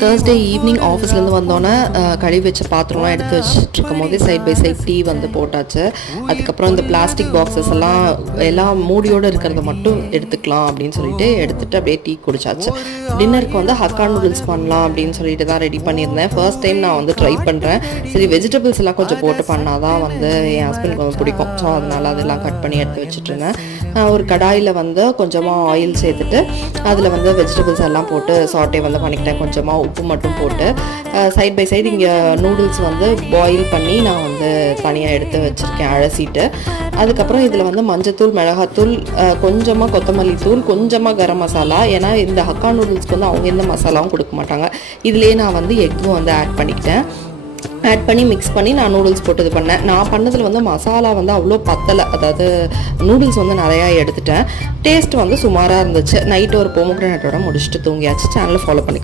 Thursday evening ஆஃபீஸ்லேருந்து வந்தோன்னே கழுவி வச்ச பாத்திரம்லாம் எடுத்து வச்சுட்டு இருக்கும் போதே சைட் பை சைட் டீ வந்து போட்டாச்சு. அதுக்கப்புறம் இந்த பிளாஸ்டிக் பாக்ஸஸ் எல்லாம் மூடியோடு இருக்கிறத மட்டும் எடுத்துக்கலாம் அப்படின்னு சொல்லிட்டு எடுத்துகிட்டு அப்படியே டீ குடிச்சாச்சு. டின்னருக்கு வந்து ஹக்கா நூடுல்ஸ் பண்ணலாம் அப்படின்னு சொல்லிட்டு தான் ரெடி பண்ணியிருந்தேன். ஃபர்ஸ்ட் டைம் நான் வந்து ட்ரை பண்ணுறேன். சரி வெஜிடபிள்ஸ் எல்லாம் கொஞ்சம் போட்டு பண்ணால் தான் வந்து என் ஹஸ்பண்டுக்கு வந்து பிடிக்கும். ஸோ அதனால் அதெல்லாம் கட் பண்ணி எடுத்து வச்சுட்ருந்தேன். ஒரு கடாயில் வந்து கொஞ்சமாக ஆயில் சேர்த்துட்டு அதில் வந்து வெஜிடபிள்ஸ் எல்லாம் போட்டு சாட்டே வந்து பண்ணிக்கிட்டேன். கொஞ்சமாக உப்பு மட்டும் போட்டு சைட் பை சைடு இங்கே நூடுல்ஸ் வந்து பாயில் பண்ணி நான் வந்து தனியாக எடுத்து வச்சுருக்கேன் அலசிட்டு. அதுக்கப்புறம் இதில் வந்து மஞ்சத்தூள், மிளகாத்தூள், கொஞ்சமாக கொத்தமல்லி தூள், கொஞ்சமாக கரம் மசாலா. ஏன்னா இந்த ஹக்கா நூடுல்ஸ்க்கு வந்து அவங்க எந்த மசாலாவும் கொடுக்க மாட்டாங்க. இதுலேயே நான் வந்து எக்கும் வந்து ஆட் பண்ணிக்கிட்டேன். ஆட் பண்ணி மிக்ஸ் பண்ணி நான் நூடுல்ஸ் போட்டு இது பண்ணேன். நான் பண்ணதில் வந்து மசாலா வந்து அவ்வளோ பத்தலை. அதாவது நூடுல்ஸ் வந்து நிறையா எடுத்துட்டேன். டேஸ்ட் வந்து சுமாராக இருந்துச்சு. நைட்டு ஒரு பொமோகிரானேட்டோட முடிச்சுட்டு தூங்கியாச்சு. சேனலை ஃபாலோ பண்ணிக்கோங்க.